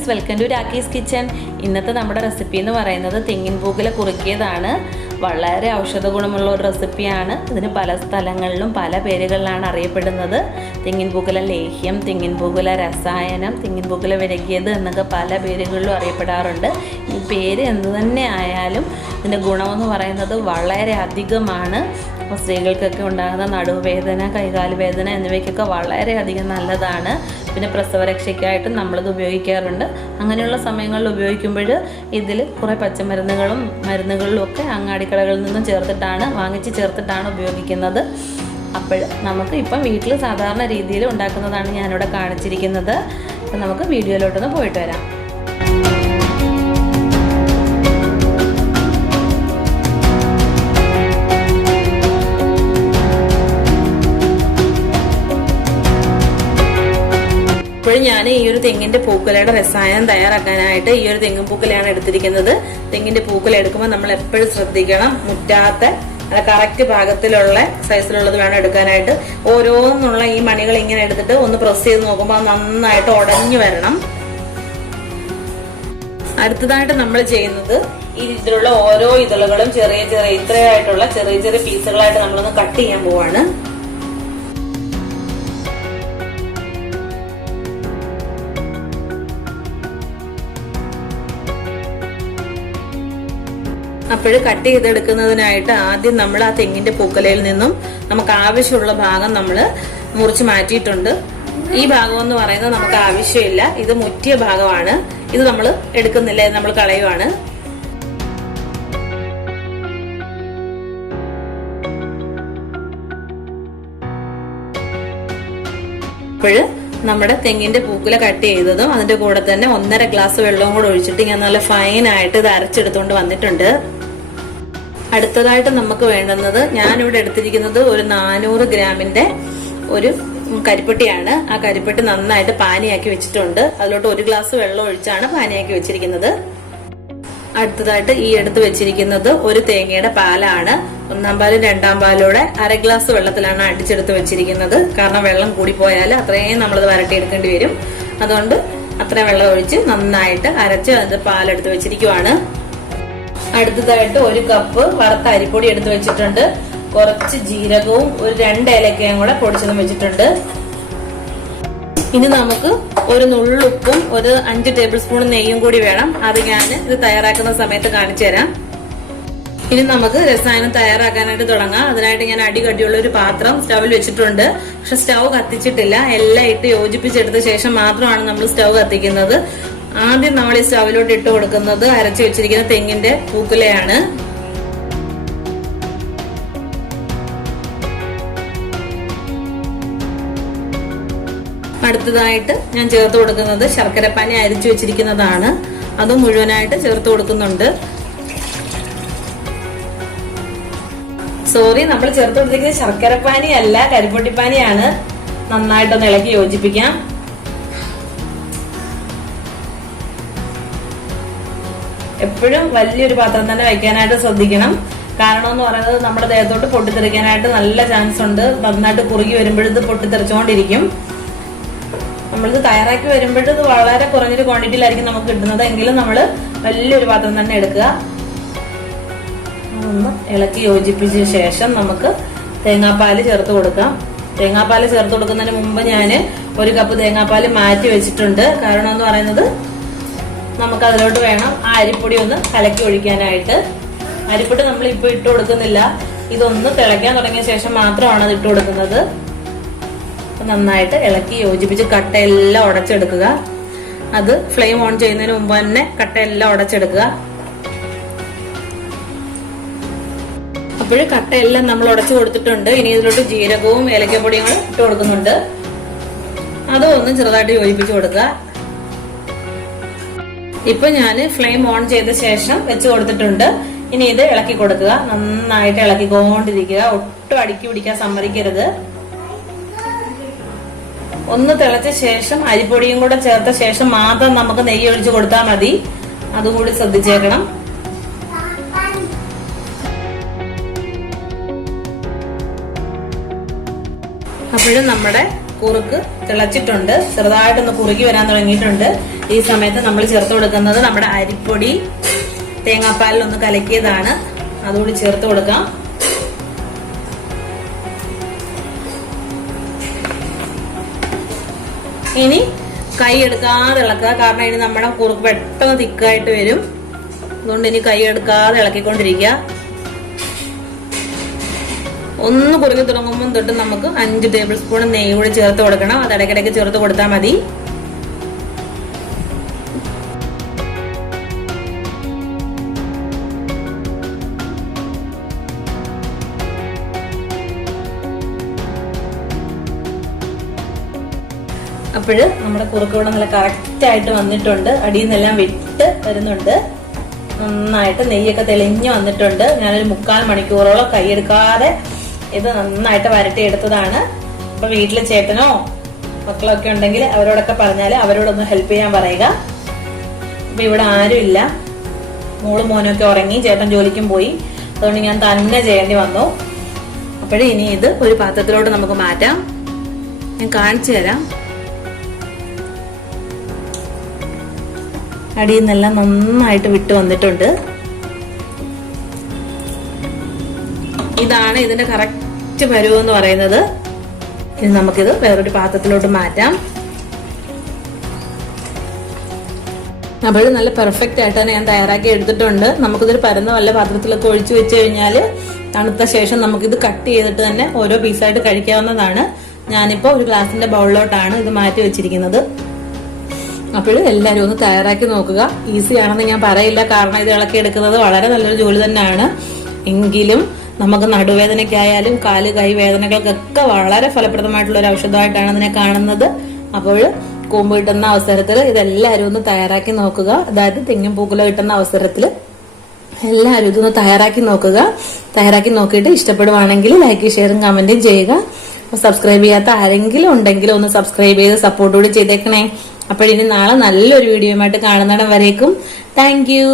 Friends, welcome to Rakhi's kitchen. ഇന്നത്തെ നമ്മുടെ recipe എന്ന് പറയുന്നത് തെങ്ങിൻ പൂക്കുല കുറുക്കിയതാണ്. വളരെ ഔഷധ ഗുണമുള്ള ഒരു റെസിപ്പിയാണ്. ഇതിന് പല സ്ഥലങ്ങളിലും പല പേരുകളിലാണ് അറിയപ്പെടുന്നത്. തെങ്ങിൻ പൂക്കുല ലേഹ്യം, തെങ്ങിൻ പൂക്കുല രസായനം, തെങ്ങിൻ പൂക്കുല വിരകിയത് എന്നൊക്കെ പല പേരുകളിലും അറിയപ്പെടാറുണ്ട്. ഈ പേര് എന്ത് തന്നെ ആയാലും ഇതിൻ്റെ ഗുണമെന്ന് പറയുന്നത് വളരെ അധികമാണ്. സ്ത്രീകൾക്കൊക്കെ ഉണ്ടാകുന്ന നടുവേദന, കൈകാല് വേദന എന്നിവയ്ക്കൊക്കെ വളരെയധികം നല്ലതാണ്. പിന്നെ പ്രസവരക്ഷയ്ക്കായിട്ടും നമ്മളിത് ഉപയോഗിക്കാറുണ്ട്. അങ്ങനെയുള്ള സമയങ്ങളിൽ ഉപയോഗിക്കുമ്പോൾ ഇതിൽ കുറേ പച്ചമരുന്നുകളും മരുന്നുകളിലും ഒക്കെ അങ്ങാടിക്കടകളിൽ നിന്നും വാങ്ങിച്ച് ചേർത്തിട്ടാണ് ഉപയോഗിക്കുന്നത്. അപ്പോൾ നമുക്ക് ഇപ്പം വീട്ടിൽ സാധാരണ രീതിയിൽ ഉണ്ടാക്കുന്നതാണ് ഞാനിവിടെ കാണിച്ചിരിക്കുന്നത്. അപ്പം നമുക്ക് വീഡിയോയിലോട്ടൊന്ന് പോയിട്ട് വരാം. ഇപ്പോഴും ഞാൻ ഈ ഒരു തെങ്ങിന്റെ പൂക്കുലയുടെ രസായനം തയ്യാറാക്കാനായിട്ട് ഈ ഒരു തെങ്ങിൻ പൂക്കുലയാണ് എടുത്തിരിക്കുന്നത്. തെങ്ങിന്റെ പൂക്കുല എടുക്കുമ്പോൾ നമ്മൾ എപ്പോഴും ശ്രദ്ധിക്കണം, മുറ്റാത്ത നല്ല കറക്റ്റ് ഭാഗത്തിലുള്ള സൈസിലുള്ളത് വേണം എടുക്കാനായിട്ട്. ഓരോന്നുള്ള ഈ മണികൾ ഇങ്ങനെ എടുത്തിട്ട് ഒന്ന് പ്രസ് ചെയ്ത് നോക്കുമ്പോൾ അത് നന്നായിട്ട് ഉടഞ്ഞു വരണം. അടുത്തതായിട്ട് നമ്മൾ ചെയ്യുന്നത് ഈ ഇതിലുള്ള ഓരോ ഇതളുകളും ഇത്രയായിട്ടുള്ള ചെറിയ പീസുകളായിട്ട് നമ്മളൊന്ന് കട്ട് ചെയ്യാൻ പോവാണ്. അപ്പോൾ കട്ട് ചെയ്തെടുക്കുന്നതിനായിട്ട് ആദ്യം നമ്മൾ ആ തെങ്ങിന്റെ പൂക്കുലയിൽ നിന്നും നമുക്ക് ആവശ്യമുള്ള ഭാഗം നമ്മൾ മുറിച്ച് മാറ്റിയിട്ടുണ്ട്. ഈ ഭാഗം എന്ന് പറയുന്നത് നമുക്ക് ആവശ്യമില്ല, ഇത് മുറ്റിയ ഭാഗമാണ്. ഇത് നമ്മൾ എടുക്കുന്നില്ല, നമ്മൾ കളയുവാണ്. അപ്പോൾ നമ്മുടെ തെങ്ങിന്റെ പൂക്കുല കട്ട് ചെയ്തതും അതിന്റെ കൂടെ തന്നെ 1.5 ഗ്ലാസ് വെള്ളവും കൂടെ ഒഴിച്ചിട്ട് ഞാൻ നല്ല ഫൈനായിട്ട് ഇത് അരച്ചെടുത്തുകൊണ്ട് വന്നിട്ടുണ്ട്. അടുത്തതായിട്ട് നമുക്ക് വേണ്ടുന്നത്, ഞാനിവിടെ എടുത്തിരിക്കുന്നത് ഒരു 400 ഗ്രാമിന്റെ ഒരു കരിപ്പെട്ടിയാണ്. ആ കരിപ്പെട്ടി നന്നായിട്ട് പാനിയാക്കി വെച്ചിട്ടുണ്ട്. അതിലോട്ട് 1 ഗ്ലാസ് വെള്ളം ഒഴിച്ചാണ് പാനിയാക്കി വെച്ചിരിക്കുന്നത്. അടുത്തതായിട്ട് ഈ എടുത്ത് വെച്ചിരിക്കുന്നത് ഒരു തേങ്ങയുടെ പാലാണ്. 1-ാം പാലും 2-ാം പാലൂടെ 1/2 ഗ്ലാസ് വെള്ളത്തിലാണ് അടിച്ചെടുത്ത് വെച്ചിരിക്കുന്നത്. കാരണം വെള്ളം കൂടിപ്പോയാൽ അത്രയും നമ്മളത് വരട്ടിയെടുക്കേണ്ടി വരും. അതുകൊണ്ട് അത്രയും വെള്ളം ഒഴിച്ച് നന്നായിട്ട് അരച്ച് അതിന്റെ പാലെടുത്ത് വെച്ചിരിക്കുവാണ്. അടുത്തതായിട്ട് 1 കപ്പ് വറുത്ത അരിപ്പൊടി എടുത്ത് വെച്ചിട്ടുണ്ട്. കുറച്ച് ജീരകവും ഒരു 2 ഏലക്കയും കൂടെ പൊടിച്ചതും വെച്ചിട്ടുണ്ട്. ഇനി നമുക്ക് ഒരു നുള്ളുപ്പും ഒരു 5 ടേബിൾ സ്പൂൺ നെയ്യും കൂടി വേണം. അത് ഞാൻ ഇത് തയ്യാറാക്കുന്ന സമയത്ത് കാണിച്ചു തരാം. ഇനി നമുക്ക് രസായനം തയ്യാറാക്കാനായിട്ട് തുടങ്ങാം. അതിനായിട്ട് ഞാൻ അടികട്ടിയുള്ള ഒരു പാത്രം സ്റ്റൗവിൽ വെച്ചിട്ടുണ്ട്. പക്ഷെ സ്റ്റൗ കത്തിച്ചിട്ടില്ല. എല്ലാം ഇട്ട് യോജിപ്പിച്ചെടുത്ത ശേഷം മാത്രമാണ് നമ്മൾ സ്റ്റൗ കത്തിക്കുന്നത്. ആദ്യം നമ്മൾ ഈ സ്റ്റൗവിലോട്ട് ഇട്ട് കൊടുക്കുന്നത് അരച്ചു വെച്ചിരിക്കുന്ന തെങ്ങിന്റെ പൂക്കുലയാണ്. അടുത്തതായിട്ട് ഞാൻ ചേർത്ത് കൊടുക്കുന്നത് ശർക്കരപ്പാനി അരിച്ചു വെച്ചിരിക്കുന്നതാണ്. അത് മുഴുവനായിട്ട് ചേർത്ത് കൊടുക്കുന്നുണ്ട്. നമ്മൾ ചേർത്ത് കൊടുത്തിരിക്കുന്നത് ശർക്കരപ്പാനി അല്ല, കരിപ്പൊട്ടിപ്പാനിയാണ്. നന്നായിട്ടൊന്ന് ഇളക്കി യോജിപ്പിക്കാം. എപ്പോഴും വലിയൊരു പാത്രം തന്നെ വയ്ക്കാനായിട്ട് ശ്രദ്ധിക്കണം. കാരണം എന്ന് പറയുന്നത് നമ്മുടെ ദേഹത്തോട്ട് പൊട്ടിത്തെറിക്കാനായിട്ട് നല്ല ചാൻസ് ഉണ്ട്. നന്നായിട്ട് കുറുകി വരുമ്പോഴത് പൊട്ടിത്തെറിച്ചുകൊണ്ടിരിക്കും. നമ്മളിത് തയ്യാറാക്കി വരുമ്പോഴത് വളരെ കുറഞ്ഞൊരു ക്വാണ്ടിറ്റിയിലായിരിക്കും നമുക്ക് കിട്ടുന്നത്. എങ്കിലും നമ്മൾ വലിയൊരു പാത്രം തന്നെ എടുക്കുക. ഒന്ന് ഇളക്കി യോജിപ്പിച്ച ശേഷം നമുക്ക് തേങ്ങാപ്പാല് ചേർത്ത് കൊടുക്കാം. തേങ്ങാപ്പാല് ചേർത്ത് കൊടുക്കുന്നതിന് മുമ്പ് ഞാൻ 1 കപ്പ് തേങ്ങാപ്പാല് മാറ്റി വെച്ചിട്ടുണ്ട്. കാരണം എന്ന് പറയുന്നത് നമുക്ക് അതിലോട്ട് വേണം ആ അരിപ്പൊടി ഒന്ന് കലക്കി ഒഴിക്കാനായിട്ട്. അരിപ്പൊടി നമ്മൾ ഇപ്പൊ ഇട്ട് കൊടുക്കുന്നില്ല. ഇതൊന്ന് തിളയ്ക്കാൻ തുടങ്ങിയ ശേഷം മാത്രമാണ് അത് ഇട്ട് കൊടുക്കുന്നത്. നന്നായിട്ട് ഇളക്കി യോജിപ്പിച്ച് കട്ടയെല്ലാം ഉടച്ചെടുക്കുക. അത് ഫ്ലെയിം ഓൺ ചെയ്യുന്നതിന് മുമ്പ് തന്നെ കട്ടയെല്ലാം ഉടച്ചെടുക്കുക. അപ്പോഴും കട്ടയെല്ലാം നമ്മൾ ഉടച്ചു കൊടുത്തിട്ടുണ്ട്. ഇനി ഇതിലോട്ട് ജീരകവും ഏലക്കപ്പൊടിയും കൂടെ ഇട്ട് കൊടുക്കുന്നുണ്ട്. അതും ഒന്ന് ചെറുതായിട്ട് യോജിപ്പിച്ച് കൊടുക്കുക. ഇപ്പൊ ഞാൻ ഫ്ലെയിം ഓൺ ചെയ്ത ശേഷം വെച്ച് കൊടുത്തിട്ടുണ്ട്. ഇനി ഇത് ഇളക്കി കൊടുക്കുക. നന്നായിട്ട് ഇളക്കിക്കൊണ്ടിരിക്കുക. ഒട്ടും അടുക്കി പിടിക്കാൻ സമ്മതിക്കരുത്. ഒന്ന് തിളച്ച ശേഷം അരിപ്പൊടിയും കൂടെ ചേർത്ത ശേഷം മാത്രം നമുക്ക് നെയ്യ് ഒഴിച്ച് കൊടുത്താൽ മതി. അതും കൂടി ശ്രദ്ധിച്ചേക്കണം. അപ്പോഴും നമ്മുടെ കുറുക്ക് തിളച്ചിട്ടുണ്ട്. ചെറുതായിട്ടൊന്ന് കുറുകി വരാൻ തുടങ്ങിയിട്ടുണ്ട്. ഈ സമയത്ത് നമ്മൾ ചേർത്ത് കൊടുക്കുന്നത് നമ്മുടെ അരിപ്പൊടി തേങ്ങാപ്പാലിൽ ഒന്ന് കലക്കിയതാണ്, അതുകൂടി ചേർത്ത് കൊടുക്കാം. ഇനി കൈ എടുക്കാതെ ഇളക്കുക, കാരണം ഇനി നമ്മുടെ കുറുക്ക് പെട്ടെന്ന് തിക്കായിട്ട് വരും. അതുകൊണ്ട് ഇനി കൈ എടുക്കാതെ ഇളക്കിക്കൊണ്ടിരിക്കുക. ഒന്ന് കുറുകി തുടങ്ങുമ്പോൾ തൊട്ട് നമുക്ക് 5 ടേബിൾ സ്പൂൺ നെയ്യ് കൂടി ചേർത്ത് കൊടുക്കണം. അത് ഇടയ്ക്കിടയ്ക്ക് ചേർത്ത് കൊടുത്താൽ മതി. അപ്പോഴ് നമ്മുടെ കുറുക്ക് ഇവിടെ നല്ല കറക്റ്റ് ആയിട്ട് വന്നിട്ടുണ്ട്. അടിയിൽ നിന്നെല്ലാം വിട്ട് വരുന്നുണ്ട്. നന്നായിട്ട് നെയ്യൊക്കെ തെളിഞ്ഞു വന്നിട്ടുണ്ട്. ഞാനൊരു 3/4 മണിക്കൂറോളം കൈയെടുക്കാതെ ഇത് നന്നായിട്ട് വരട്ടിയെടുത്തതാണ്. അപ്പൊ വീട്ടില് ചേട്ടനോ മക്കളൊക്കെ ഉണ്ടെങ്കിൽ അവരോടൊക്കെ പറഞ്ഞാല് അവരോടൊന്ന് ഹെൽപ്പ് ചെയ്യാൻ പറയുക. അപ്പൊ ഇവിടെ ആരുമില്ല, മോളും മോനൊക്കെ ഉറങ്ങി, ചേട്ടൻ ജോലിക്കും പോയി. അതുകൊണ്ട് ഞാൻ തന്നെ ചെയ്യേണ്ടി വന്നു. അപ്പോഴേ ഇനി ഇത് ഒരു പാത്രത്തിലോട്ട് നമുക്ക് മാറ്റാം. ഞാൻ കാണിച്ചു തരാം. അടിയിൽ നിന്നെല്ലാം നന്നായിട്ട് വിട്ട് വന്നിട്ടുണ്ട്. ഇതാണ് ഇതിന്റെ കറക്റ്റ് പരുവെന്ന് പറയുന്നത്. ഇനി നമുക്കിത് വേറൊരു പാത്രത്തിലോട്ട് മാറ്റാം. അപ്പോൾ നല്ല പെർഫെക്റ്റ് ആയിട്ട് തന്നെ ഞാൻ തയ്യാറാക്കി എടുത്തിട്ടുണ്ട്. നമുക്കിതൊരു പരന്ന വല്ല പാത്രത്തിലൊക്കെ ഒഴിച്ചു വെച്ച് കഴിഞ്ഞാൽ തണുത്ത ശേഷം നമുക്കിത് കട്ട് ചെയ്തിട്ട് തന്നെ ഓരോ പീസായിട്ട് കഴിക്കാവുന്നതാണ്. ഞാനിപ്പോൾ ഒരു ഗ്ലാസിന്റെ ബൗളിലോട്ടാണ് ഇത് മാറ്റി വെച്ചിരിക്കുന്നത്. അപ്പോൾ എല്ലാവരും ഒന്ന് തയ്യാറാക്കി നോക്കുക. ഈസി ആണെന്ന് ഞാൻ പറയില്ല, കാരണം ഇത് ഇളക്കി എടുക്കുന്നത് വളരെ നല്ലൊരു ജോലി തന്നെയാണ്. എങ്കിലും നമുക്ക് നടുവേദനയ്ക്കായാലും കാല് കൈ വേദനകൾക്കൊക്കെ വളരെ ഫലപ്രദമായിട്ടുള്ള ഒരു ഔഷധമായിട്ടാണ് ഇതിനെ കാണുന്നത്. അപ്പോൾ കൂമ്പ് കിട്ടുന്ന അവസരത്തിൽ ഇതെല്ലാവരും ഒന്ന് തയ്യാറാക്കി നോക്കുക. അതായത് തെങ്ങിൻ പൂക്കുല കിട്ടുന്ന അവസരത്തിൽ എല്ലാവരും ഇതൊന്ന് തയ്യാറാക്കി നോക്കുക. തയ്യാറാക്കി നോക്കിയിട്ട് ഇഷ്ടപ്പെടുവാണെങ്കിൽ ലൈക്ക് ഷെയറും കമന്റും ചെയ്യുക. സബ്സ്ക്രൈബ് ചെയ്യാത്ത ആരെങ്കിലും ഉണ്ടെങ്കിൽ ഒന്ന് സബ്സ്ക്രൈബ് ചെയ്ത് സപ്പോർട്ട് കൂടി ചെയ്തേക്കണേ. അപ്പോൾ ഇനി നാളെ നല്ലൊരു വീഡിയോയുമായിട്ട് കാണുന്നിടം വരേക്കും താങ്ക് യു.